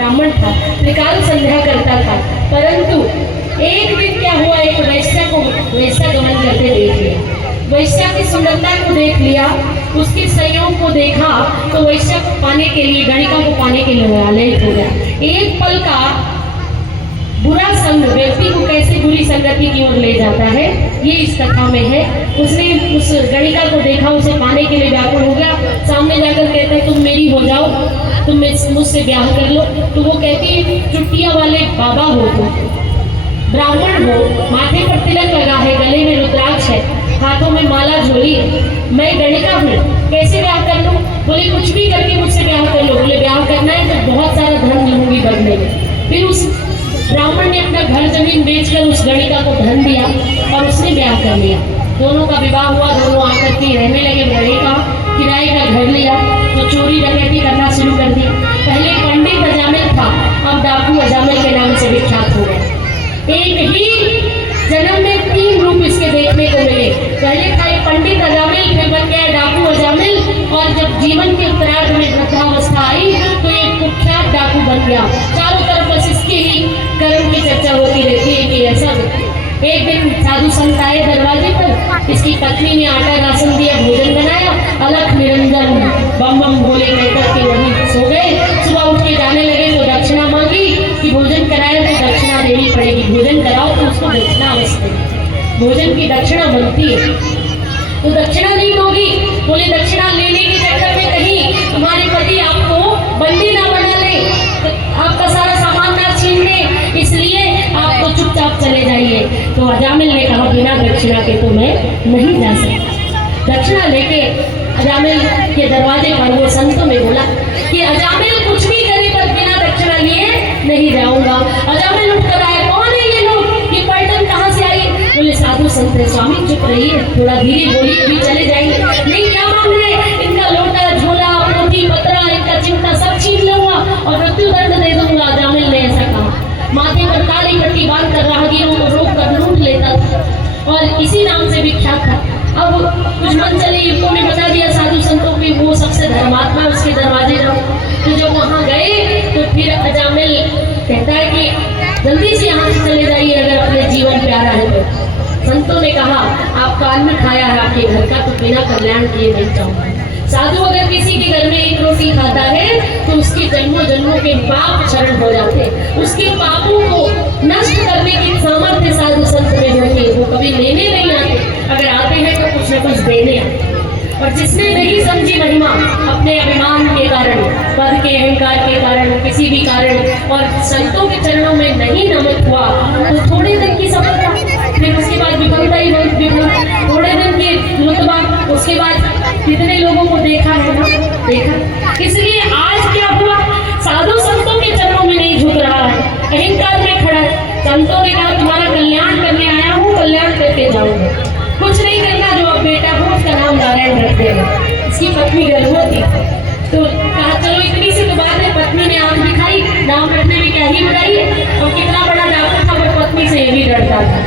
ब्राह्मण था, त्रिकाल संध्या करता था, परंतु एक दिन क्या हुआ, एक वैश्या को वैश्या गमन करते देख लिया। वैश्या की सुंदरता को देख लिया, उसके संयोग को देखा, तो वैश्या को पाने के लिए, गणिका को पाने के लिए आलयित हो गया। एक पल का बुरा संग व्यक्ति को कैसे बुरी संगति की ओर ले जाता है, ये इस कथा में है। उसने उस गणिका को देखा, उसे पाने के लिए व्याकुल हो गया। सामने जाकर कहता है तुम मेरी हो जाओ, तुम मुझसे ब्याह कर लो। तो वो कहती है चुटिया वाले बाबा हो, तुम ब्राह्मण हो, माथे पर तिलक लगा है, गले में रुद्राक्ष है, हाथों में माला झोली है, मैं गणिका हूँ, कैसे ब्याह कर लूँ? बोले कुछ भी करके मुझसे ब्याह कर लो। बोले ब्याह करना है तो बहुत सारा धन लूंगी बदले में। फिर उस ब्राह्मण ने अपना घर जमीन बेचकर उस गणिका को धन दिया और उसने ब्याह कर लिया। दोनों का विवाह हुआ, दोनों आकर के रहने लगे। गणिका किराए का घर लिया तो चोरी डकैती करना शुरू कर दी। पहले पंडित अजामिल था, अब डाकू अजामिल के नाम से विख्यात हो गया। एक ही जन्म में 3 रूप इसके देखने को मिले। पहले था एक पंडित अजामिल, फिर बन गया डाकू अजामिल, और जब जीवन के उत्तरार्ध में वृद्धावस्था आई तो एक कुख्यात डाकू बन गया। चारों तरफ बस इसके ही कर्म की चर्चा होती रहती है कि ऐसा व्यक्ति। एक दिन साधु संत आए दरवाजे पर, इसकी पत्नी ने आटा राशन दिया, भोजन बनाया, अलख निरंजन बम बम बोले कहकर के वहीं सो गए। सुबह उठ के जाने लगे तो दक्षिणा मांगी कि भोजन कराए तो दक्षिणा देनी पड़ेगी, भोजन कराओ तो उसको दक्षिणा अवश्य देनी, भोजन की दक्षिणा बनती है। तो दक्षिणा नहीं दोगी? बोले दक्षिणा लेने के चक्कर में कहीं तुम्हारे पति आपको बंदी ना बना ले, आपका सारा सामान ना छीन ले, इसलिए आप तो चुपचाप चले जाइए। तो अजामिल ने कहा बिना दक्षिणा के तो मैं नहीं जा सकता। दक्षिणा लेके अजामिल के दरवाजे पर वो संतों में बोला कि अजामिल कुछ भी करे पर बिना दक्षिणा लिए नहीं जाऊंगा। अजामिल उठकर आए, कौन है ये लोग, ये पलटन कहाँ से आई? बोले साधु संत है। स्वामी चुप रहिए, थोड़ा धीरे बोलिए, अभी चले जाएंगे। नहीं क्या मांग रहे? इनका लोटा झोला पोथी पत्रा इनका चिमटा सब छीन लूंगा और मृत्यु दंड दे दूंगा। अजामिल ने ऐसा कहा। माथे पर काली पट्टी बांध कर राहगीरों को रोक कर लूट लेता था और इसी नाम से विख्यात था। अब कुछ मन चले युक्तों ने बता दिया साधु संतों की वो सबसे धर्मात्मा, उसके दरवाजे जाओ। तो जब वहाँ गए तो फिर अजामिल कहता है कि जल्दी से यहाँ से चले जाइए अगर अपने जीवन प्यारा है तो। संतों ने कहा आपका अन्न खाया है आपके घर का, तो बिना कल्याण किए नहीं जाऊंगा। साधु अगर किसी के घर में एक रोटी खाता है तो उसके जन्मों जन्मों के पाप क्षरण हो जाते हैं, उसके पापों को नष्ट करने की सामर्थ्य साधु संत में होती है। वो कभी लेने नहीं आते, अगर आते हैं तो कुछ न कुछ देने आते। और जिसने नहीं समझी महिमा अपने अभिमान के कारण, पद के अहंकार के कारण, किसी भी कारण, और संतों के चरणों में नहीं नमक हुआ तो थोड़े दिन की सफलता, फिर उसके बाद विफलता ही विफल, थोड़े दिन की रुतबा, उसके बाद कितने लोगों को देखा है ना, देखा। इसलिए आज क्या हुआ, साधु संतों के चरणों में नहीं झुक रहा है, अहंकार में खड़ा है। संतों ने कहा तुम्हारा कल्याण करने आया हूँ, कल्याण करके जाऊंगा, कुछ नहीं करना। जो अब बेटा हो उसका नाम नारायण रख देगा। इसकी पत्नी गर्भवती तो कहा चलो इतनी सी तो बात है। पत्नी ने आंख दिखाई, नाम रखने में क्या ही बुराई है। और कितना बड़ा डाकू था वो पत्नी से भी डरता था,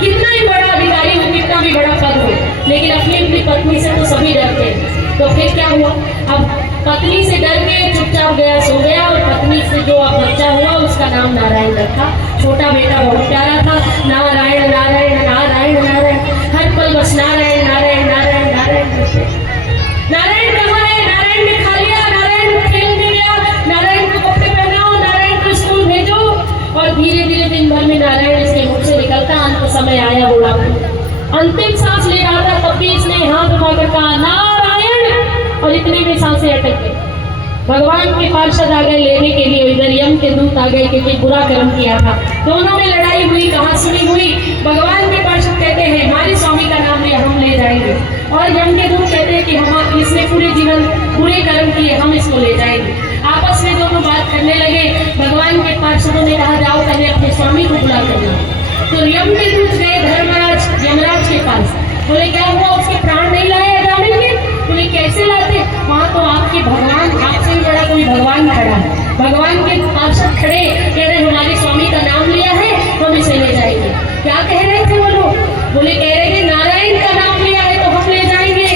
कितना ही बड़ा अधिकारी हो, कितना भी बड़ा पद हो, लेकिन अपनी अपनी पत्नी से तो सभी डरते हैं। तो फिर क्या हुआ, अब पत्नी से डर के चुपचाप गया, सो गया, और पत्नी से जो अब बच्चा हुआ उसका नाम नारायण रखा। छोटा बेटा बहुत प्यारा था, नारायण नारायण नारायण नारायण, हर पल बस नारायण नारायण नारायण नारायण। नारायण कहाँ है? नारायण ने खा लिया, नारायण को खेल में गया, नारायण को कपड़े पहनाओ, नारायण को स्कूल भेजो। और धीरे धीरे दिन भर में नारायण इसके मुख से निकलता। अंत समय आया बुढ़ा, अंतिम सांस ले रहा था, तब भी इसने हाथ उठाकर कहा नारायण, और इतने में सांसें अटक गई। भगवान के पार्षद आ गए लेने के लिए, इधर यम के दूत आ गए क्योंकि बुरा कर्म किया था। दोनों में लड़ाई हुई, कहासुनी हुई। भगवान के पार्षद कहते हैं हमारे स्वामी का नाम ले, हम ले जाएंगे, और यम के दूत कहते हैं कि हम इसने पूरे जीवन बुरे कर्म किए, हम इसको ले जाएंगे। आपस में दोनों बात करने लगे। भगवान के पार्षदों ने कहा जाओ पहले अपने स्वामी को बुला कर लाओ। तो यम के दूत गए धर्मराज यमराज के पास, बोले क्या हुआ, उसके प्राण नहीं लाए अजामिल के? बोले कैसे लाते, वहाँ तो आपके भगवान, आपसे भी बड़ा कोई भगवान खड़ा है। भगवान के पार्षद खड़े कह रहे हमारे स्वामी का नाम लिया है, हम इसे ले जाएंगे। क्या कह रहे थे वो लोग? बोले कह रहे थे नारायण का नाम लिया है तो हम ले जाएंगे।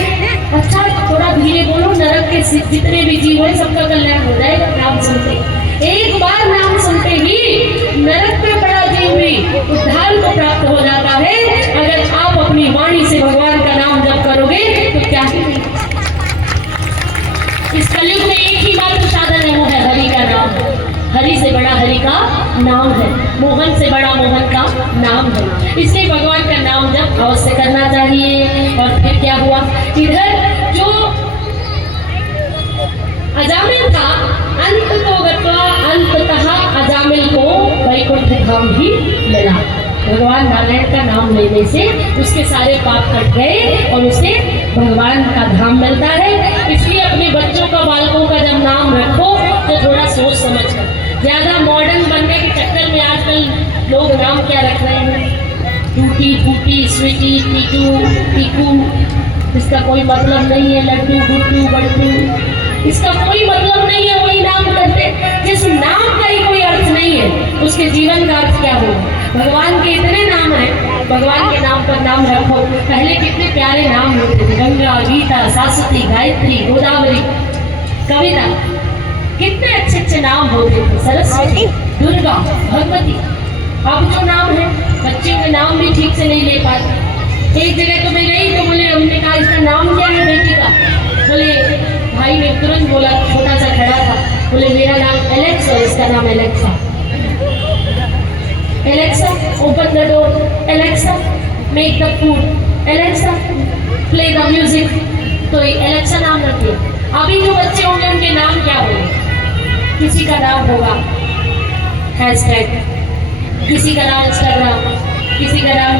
अच्छा थोड़ा धीरे बोलो, नरक के जितने भी जीव है सबका कल्याण हो जाएगा। नाम सुनते एक बार का नाम है, मोहन से बड़ा मोहन का नाम है। इसलिए भगवान का नाम जब अवश्य करना चाहिए। और फिर क्या हुआ, इधर जो अजामिल था अंततः अजामिल को वैकुंठ धाम भी मिला। भगवान नारायण का नाम लेने से उसके सारे पाप कट गए और उसे भगवान का धाम मिलता है। इसलिए अपने बच्चों का, बालकों का जब नाम रखो तो थोड़ा सोच समझ कर। ज़्यादा मॉडर्न बनने के चक्कर में आजकल लोग नाम क्या रख रहे हैं, टूटी फूटी, स्वीटी, टीटू, टीकू, इसका कोई मतलब नहीं है। लड्डू, गुड्डू, बड्डू, इसका कोई मतलब नहीं है, वही नाम करते। जिस नाम का ही कोई अर्थ नहीं है, उसके जीवन का अर्थ क्या होगा। भगवान के इतने नाम हैं, भगवान के नाम पर नाम रखो। पहले कितने प्यारे नाम होते थे, गंगा, गीता, सरस्वती, गायत्री, गोदावरी, कविता, कितने अच्छे अच्छे नाम होते थे, सरस्वती, दुर्गा, भगवती। अब जो नाम है, बच्चे के नाम भी ठीक से नहीं ले पाते। एक जगह तो मैं गई तो बोले, हमने कहा इसका नाम क्या है बेटी का, बोले भाई ने तुरंत बोला, छोटा सा खड़ा था, बोले मेरा नाम एलेक्स और इसका नाम Alexa. Alexa open the door, Alexa make the food, Alexa play the music. तो एलेक्सा नाम रखिए। अभी जो बच्चे होंगे उनके नाम क्या होंगे, किसी का नाम होगा हैशटैग, किसी का नाम इंस्टाग्राम, किसी का नाम